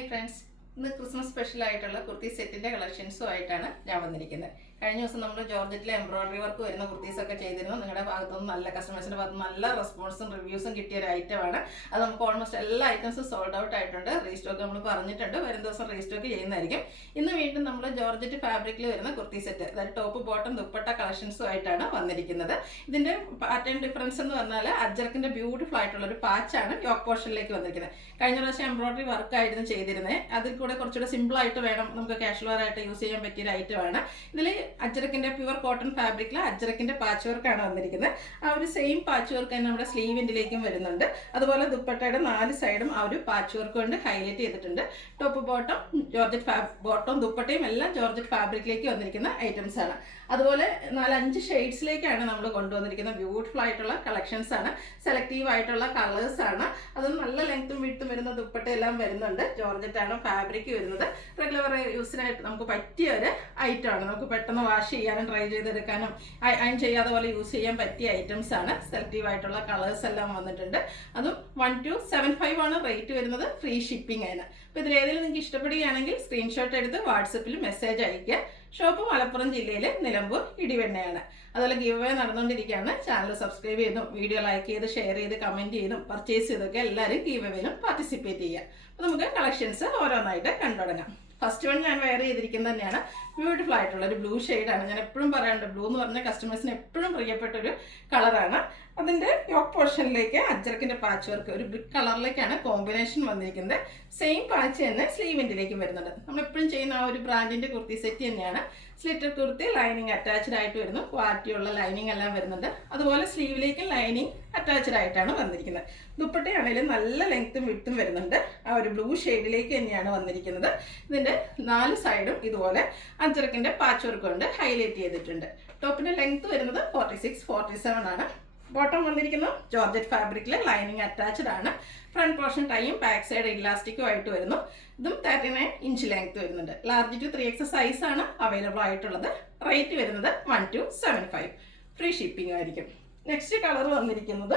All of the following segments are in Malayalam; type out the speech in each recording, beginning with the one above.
ഹായ് ഫ്രണ്ട്സ്, ഇന്ന് ക്രിസ്മസ് സ്പെഷ്യൽ ആയിട്ടുള്ള കുർത്തി സെറ്റിന്റെ കളക്ഷൻസുമായിട്ടാണ് ഞാൻ വന്നിരിക്കുന്നത്. കഴിഞ്ഞ ദിവസം നമ്മൾ ജോർജറ്റിലെ എംബ്രോയിഡറി വർക്ക് വരുന്ന കുർത്തീസൊക്കെ ചെയ്തിരുന്നു. നിങ്ങളുടെ ഭാഗത്തുനിന്ന് നല്ല കസ്റ്റമേഴ്സിന്റെ ഭാഗത്ത് നല്ല റെസ്പോൺസും റിവ്യൂസും കിട്ടിയ ഒരു ഐറ്റമാണ്. അത് നമുക്ക് ഓൾമോസ്റ്റ് എല്ലാ ഐറ്റംസും സോൾഡ് ഔട്ട് ആയിട്ടുണ്ട്. റീസ്റ്റോക്ക് നമ്മൾ പറഞ്ഞിട്ടുണ്ട്, വരും ദിവസം റീസ്റ്റോക്ക് ചെയ്യുന്നതായിരിക്കും. ഇന്ന് വീണ്ടും നമ്മൾ ജോർജറ്റ് ഫാബ്രിക്കിൽ വരുന്ന കുർത്തി സെറ്റ്, അതായത് ടോപ്പ് ബോട്ടം ദുപ്പട്ട കളക്ഷൻസുമായിട്ടാണ് വന്നിരിക്കുന്നത്. ഇതിന്റെ പാറ്റേൺ ഡിഫറൻസ് എന്ന് പറഞ്ഞാൽ അജ്രക്കിന്റെ ബ്യൂട്ടിഫുൾ ആയിട്ടുള്ള ഒരു പാച്ചാണ് യോക്ക് പോർഷനിലേക്ക് വന്നിരിക്കുന്നത്. കഴിഞ്ഞ പ്രാവശ്യം എംബ്രോയിഡറി വർക്ക് ആയിരുന്നു ചെയ്തിരുന്നത്. അതിൽ കൂടെ കുറച്ചുകൂടെ സിമ്പിൾ ആയിട്ട് വേണം നമുക്ക് കാഷ്വൽ വെയർ ആയിട്ട് യൂസ് ചെയ്യാൻ പറ്റിയ ഒരു ഐറ്റമാണ്. ഇതിൽ അജ്രക്കിന്റെ പ്യുവർ കോട്ടൺ ഫാബ്രിക്കിൽ അജ്രക്കിന്റെ പാച്ച് വർക്കാണ് വന്നിരിക്കുന്നത്. ആ ഒരു സെയിം പാച്ച് വർക്ക് തന്നെ നമ്മുടെ സ്ലീവിൻ്റിലേക്കും വരുന്നുണ്ട്. അതുപോലെ ദുപ്പട്ടയുടെ 4 സൈഡും ആ ഒരു പാച്ച് വർക്ക് കൊണ്ട് ഹൈലൈറ്റ് ചെയ്തിട്ടുണ്ട്. ടോപ്പ് ബോട്ടം ജോർജറ്റ് ബോട്ടം ദുപ്പട്ടയും എല്ലാം ജോർജറ്റ് ഫാബ്രിക്കിലേക്ക് വന്നിരിക്കുന്ന ഐറ്റംസ് ആണ്. അതുപോലെ 4-5 ഷെയ്ഡ്സിലേക്കാണ് നമ്മൾ കൊണ്ടുവന്നിരിക്കുന്ന ബ്യൂട്ടിഫുൾ ആയിട്ടുള്ള കളക്ഷൻസ് ആണ്. സെലക്റ്റീവ് ആയിട്ടുള്ള കളേഴ്സ് ആണ്. അത് നല്ല ലെങ്ത്തും വിഡ്ത്തും വരുന്ന ദുപ്പട്ട എല്ലാം വരുന്നുണ്ട്. ജോർജറ്റ് ആണ് ഫാബ്രിക് വരുന്നത്. റെഗുലർ യൂസിനായിട്ട് നമുക്ക് പറ്റിയ ഒരു ഐറ്റമാണ്. നമുക്ക് പെട്ടെന്ന് വാഷ് ചെയ്യാനും ഡ്രൈ ചെയ്തെടുക്കാനും അയൺ ചെയ്യാതെ പോലെ യൂസ് ചെയ്യാൻ പറ്റിയ ഐറ്റംസ് ആണ്. സെലക്റ്റീവ് ആയിട്ടുള്ള കളേഴ്സ് എല്ലാം വന്നിട്ടുണ്ട്. അതും 1275 ആണ് റേറ്റ് വരുന്നത്. ഫ്രീ ഷിപ്പിംഗ് ആണ്. അപ്പോൾ ഇതിലേതെങ്കിലും നിങ്ങൾക്ക് ഇഷ്ടപ്പെടുകയാണെങ്കിൽ സ്ക്രീൻഷോട്ട് എടുത്ത് വാട്സപ്പിൽ മെസ്സേജ് അയയ്ക്കുക. ഷോപ്പ് മലപ്പുറം ജില്ലയിലെ നിലമ്പൂർ ഇടിവെണ്ണയാണ്. അതുപോലെ ഗിവ് അവേ നടന്നുകൊണ്ടിരിക്കുകയാണ്. ചാനൽ സബ്സ്ക്രൈബ് ചെയ്തും വീഡിയോ ലൈക്ക് ചെയ്ത് ഷെയർ ചെയ്ത് കമൻറ്റ് ചെയ്തും പർച്ചേസ് ചെയ്തൊക്കെ എല്ലാവരും ഗിവ് അവേയിലും പാർട്ടിസിപ്പേറ്റ് ചെയ്യുക. അപ്പോൾ നമുക്ക് കളക്ഷൻസ് ഓരോന്നായിട്ട് കണ്ടുതുടങ്ങാം. ഫസ്റ്റ് വൺ ഞാൻ വെയർ ചെയ്തിരിക്കുന്നത് തന്നെയാണ്. ബ്യൂട്ടിഫുൾ ആയിട്ടുള്ള ഒരു ബ്ലൂ ഷെയ്ഡാണ്. ഞാൻ എപ്പോഴും പറയാറുണ്ട്, ബ്ലൂ എന്ന് പറഞ്ഞ കസ്റ്റമേഴ്സിന് എപ്പോഴും പ്രിയപ്പെട്ടൊരു കളറാണ്. അതിൻ്റെ യോക്ക് പോർഷനിലേക്ക് അജ്രക്കിൻ്റെ പാച്ച് വർക്ക് ഒരു ബ്രിക്ക് കളറിലേക്കാണ് കോമ്പിനേഷൻ വന്നിരിക്കുന്നത്. സെയിം പാച്ച് തന്നെ സ്ലീവിൻ്റിലേക്കും വരുന്നുണ്ട്. നമ്മളെപ്പോഴും ചെയ്യുന്ന ആ ഒരു ബ്രാൻഡിൻ്റെ കുർത്തി സെറ്റ് തന്നെയാണ്. സ്ലിറ്റർ കുർത്തി ലൈനിങ് അറ്റാച്ച്ഡ് ആയിട്ട് വരുന്നു. ക്വാളിറ്റിയുള്ള ലൈനിങ് എല്ലാം വരുന്നുണ്ട്. അതുപോലെ സ്ലീവിലേക്കും ലൈനിങ് അറ്റാച്ച്ഡ് ആയിട്ടാണ് വന്നിരിക്കുന്നത്. ദുപ്പട്ടയാണെങ്കിലും നല്ല ലെങ്ത്തും വിഡ്ത്തും വരുന്നുണ്ട്. ആ ഒരു ബ്ലൂ ഷെയ്ഡിലേക്ക് തന്നെയാണ് വന്നിരിക്കുന്നത്. ഇതിൻ്റെ 4 സൈഡും ഇതുപോലെ അജ്രക്കിൻ്റെ പാച്ച് വർക്ക് കൊണ്ട് ഹൈലൈറ്റ് ചെയ്തിട്ടുണ്ട്. ടോപ്പിൻ്റെ ലെങ്ത്ത് വരുന്നത് 46-47 ആണ്. ബോട്ടം വന്നിരിക്കുന്നത് ജോർജറ്റ് ഫാബ്രിക്കിൽ ലൈനിങ് അറ്റാച്ച്ഡ് ആണ്. ഫ്രണ്ട് പോർഷൻ ടൈയും ബാക്ക് സൈഡ് ഇലാസ്റ്റിക്കും ആയിട്ട് വരുന്നു. ഇതും 39 ഇഞ്ച് ലെങ്ത് വരുന്നുണ്ട്. ലാർജ് ടു 3X സൈസ് ആണ് അവൈലബിൾ ആയിട്ടുള്ളത്. റേറ്റ് വരുന്നത് 1275. ഫ്രീ ഷിപ്പിംഗ് ആയിരിക്കും. നെക്സ്റ്റ് കളർ വന്നിരിക്കുന്നത്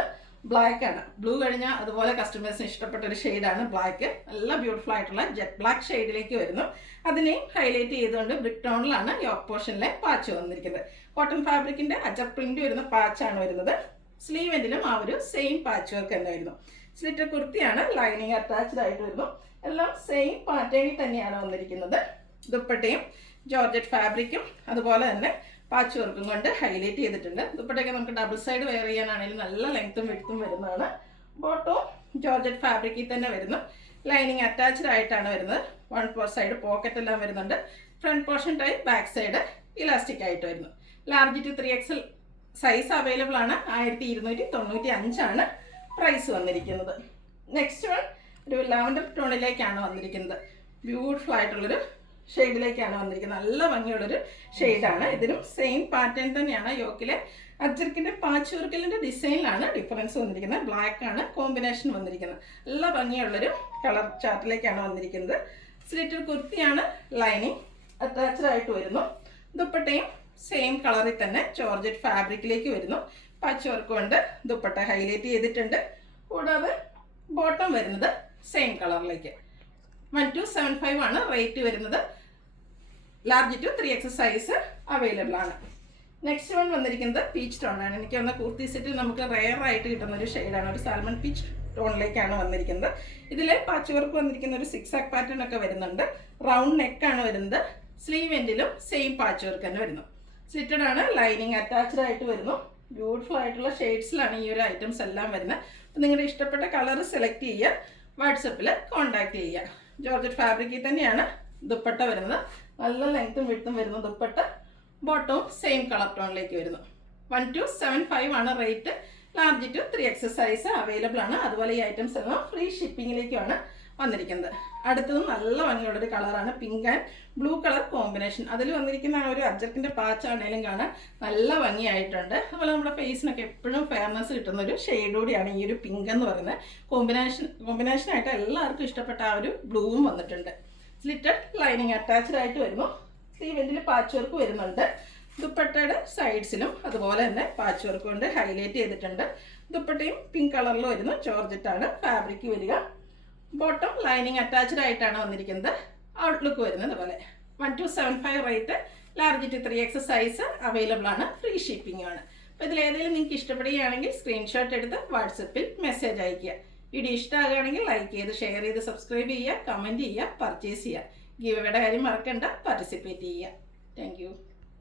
ബ്ലാക്ക് ആണ്. ബ്ലൂ കഴിഞ്ഞാൽ അതുപോലെ കസ്റ്റമേഴ്സിന് ഇഷ്ടപ്പെട്ട ഒരു ഷെയ്ഡാണ് ബ്ലാക്ക്. നല്ല ബ്യൂട്ടിഫുൾ ആയിട്ടുള്ള ജെറ്റ് ബ്ലാക്ക് ഷെയ്ഡിലേക്ക് വരുന്നു. അതിനെയും ഹൈലൈറ്റ് ചെയ്തുകൊണ്ട് ബ്രിക്ക് ടോണിലാണ് യോക്ക് പോർഷനിലെ പാച്ച് വന്നിരിക്കുന്നത്. കോട്ടൺ ഫാബ്രിക്കിന്റെ അജർ പ്രിന്റ് വരുന്ന പാച്ചാണ് വരുന്നത്. സ്ലീവെന്റിലും ആ ഒരു സെയിം പാച്ച് വർക്ക് തന്നെ വരുന്നു. സ്ലിറ്റർ കുർത്തിയാണ്, ലൈനിങ് അറ്റാച്ച്ഡ് ആയിട്ട് വരുന്നു. എല്ലാം സെയിം പാറ്റേണിൽ തന്നെയാണ് വന്നിരിക്കുന്നത്. ദുപ്പട്ടയും ജോർജറ്റ് ഫാബ്രിക്കും അതുപോലെ തന്നെ പാച്ച് വർക്കും കൊണ്ട് ഹൈലൈറ്റ് ചെയ്തിട്ടുണ്ട്. ദുപ്പട്ടയൊക്കെ നമുക്ക് ഡബിൾ സൈഡ് വെയർ ചെയ്യാനാണെങ്കിലും നല്ല ലെങ്ത്തും വിഡ്ത്തും വരുന്നതാണ്. ബോട്ടവും ജോർജറ്റ് ഫാബ്രിക്കിൽ തന്നെ വരുന്നു. ലൈനിങ് അറ്റാച്ച്ഡ് ആയിട്ടാണ് വരുന്നത്. 1 സൈഡ് പോക്കറ്റ് എല്ലാം വരുന്നുണ്ട്. Front portion type, back side elastic ആയിട്ട് വരുന്നു. Large to 3X size available ആണ്. 1295 ആണ് പ്രൈസ് വന്നിരിക്കുന്നത്. നെക്സ്റ്റ് വൺ ഒരു ലാവൻഡർ ടോണിലേക്കാണ് വന്നിരിക്കുന്നത്. ബ്യൂട്ടിഫുൾ ആയിട്ടുള്ളൊരു ഷെയ്ഡിലേക്കാണ് വന്നിരിക്കുന്നത്. നല്ല ഭംഗിയുള്ളൊരു ഷെയ്ഡാണ്. ഇതിനും സെയിം പാറ്റേൺ തന്നെയാണ്. യോക്കിലെ അജ്രക്കിൻ്റെ പാച്ച് വർക്കിൻ്റെ ഡിസൈനിലാണ് ഡിഫറൻസ് വന്നിരിക്കുന്നത്. ബ്ലാക്ക് ആണ് കോമ്പിനേഷൻ വന്നിരിക്കുന്നത്. നല്ല ഭംഗിയുള്ളൊരു കളർ ചാർട്ടിലേക്കാണ് വന്നിരിക്കുന്നത്. സ്ലിറ്റർ കുർത്തിയാണ്, ലൈനിങ് അറ്റാച്ച്ഡ് ആയിട്ട് വരുന്നു. ദുപ്പട്ടയും സെയിം കളറിൽ തന്നെ ജോർജറ്റ് ഫാബ്രിക്കിലേക്ക് വരുന്നു. പാച്ച് വർക്ക് കൊണ്ട് ദുപ്പട്ട ഹൈലൈറ്റ് ചെയ്തിട്ടുണ്ട്. കൂടാതെ ബോട്ടം വരുന്നത് സെയിം കളറിലേക്ക്. 1275 ആണ് റേറ്റ് വരുന്നത്. Large to 3X size available ആണ്. നെക്സ്റ്റ് വൺ വന്നിരിക്കുന്നത് പീച്ച് ടോണാണ്. എനിക്ക് വന്ന കുർത്തി സെറ്റിൽ നമുക്ക് റെയർ ആയിട്ട് കിട്ടുന്ന ഒരു ഷെയ്ഡാണ്. ഒരു സാൽമൺ പീച്ച് ടോണിലേക്കാണ് വന്നിരിക്കുന്നത്. ഇതിൽ പാച്ച് വർക്ക് വന്നിരിക്കുന്ന ഒരു 6 ആക്ക് പാറ്റേൺ ഒക്കെ വരുന്നുണ്ട്. റൗണ്ട് നെക്കാണ് വരുന്നത്. സ്ലീവ് എൻഡിലും സെയിം പാച്ച് വർക്ക് തന്നെ വരുന്നു. സ്ലിറ്റഡ് ആണ്, ലൈനിങ് അറ്റാച്ച്ഡ് ആയിട്ട് വരുന്നു. ബ്യൂട്ടിഫുൾ ആയിട്ടുള്ള ഷെയ്ഡ്സിലാണ് ഈ ഒരു ഐറ്റംസ് എല്ലാം വരുന്നത്. അപ്പോൾ നിങ്ങളുടെ ഇഷ്ടപ്പെട്ട കളർ സെലക്ട് ചെയ്യുക, വാട്സപ്പിൽ കോൺടാക്ട് ചെയ്യുക. ജോർജറ്റ് ഫാബ്രിക്കിൽ തന്നെയാണ് ദുപ്പട്ട വരുന്നത്. നല്ല ലെങ്ത്തും വിഡ്ത്തും വരുന്ന ദുപ്പട്ട. ബോട്ടവും സെയിം കളർ ടോണിലേക്ക് വരുന്നു. 1275 ആണ് rate. Large to 3X size available ആണ്. അതുപോലെ ഈ ഐറ്റംസ് എല്ലാം ഫ്രീ ഷിപ്പിങ്ങിലേക്കുമാണ് വന്നിരിക്കുന്നത്. അടുത്തതും നല്ല ഭംഗിയുള്ളൊരു കളറാണ്. Pink and blue colour combination. അതിൽ വന്നിരിക്കുന്ന ആ ഒരു അജ്രക്കിൻ്റെ പാച്ചാണേലും കാണാൻ നല്ല ഭംഗിയായിട്ടുണ്ട്. അതുപോലെ നമ്മുടെ ഫേസിനൊക്കെ എപ്പോഴും ഫെയർനെസ് കിട്ടുന്ന ഒരു ഷെയ്ഡ് കൂടിയാണ് ഈ ഒരു പിങ്ക് എന്ന് പറയുന്നത്. കോമ്പിനേഷനായിട്ട് എല്ലാവർക്കും ഇഷ്ടപ്പെട്ട ആ ഒരു ബ്ലൂവും വന്നിട്ടുണ്ട്. സ്ലിറ്റഡ് ലൈനിങ് അറ്റാച്ച്ഡ് ആയിട്ട് വരുന്നു. സ്ലീവെന്റിൽ പാച്ച് വർക്ക് വരുന്നുണ്ട്. ദുപ്പട്ടയുടെ സൈഡ്സിലും അതുപോലെ തന്നെ പാച്ച് വർക്ക് കൊണ്ട് ഹൈലൈറ്റ് ചെയ്തിട്ടുണ്ട്. ദുപ്പട്ടയും പിങ്ക് കളറിൽ വരുന്നു. ജോർജറ്റാണ് ഫാബ്രിക് വരിക. ബോട്ടം ലൈനിങ് അറ്റാച്ച്ഡ് ആയിട്ടാണ് വന്നിരിക്കുന്നത്. ഔട്ട്ലുക്ക് വരുന്നത് പോലെ 1275 rate. Large to 3X size available ആണ്. ഫ്രീ ഷിപ്പിംഗ് ആണ്. അപ്പോൾ ഇതിലേതെങ്കിലും നിങ്ങൾക്ക് ഇഷ്ടപ്പെടുകയാണെങ്കിൽ സ്ക്രീൻഷോട്ട് എടുത്ത് വാട്സപ്പിൽ മെസ്സേജ് അയയ്ക്കുക. വീഡിയോ ഇഷ്ടമാകുകയാണെങ്കിൽ ലൈക്ക് ചെയ്ത് ഷെയർ ചെയ്ത് സബ്സ്ക്രൈബ് ചെയ്യുക, കമൻറ്റ് ചെയ്യുക, പർച്ചേസ് ചെയ്യുക. ഗീവ് അവേയുടെ കാര്യം മറക്കണ്ട, പാർട്ടിസിപ്പേറ്റ് ചെയ്യുക. Thank you.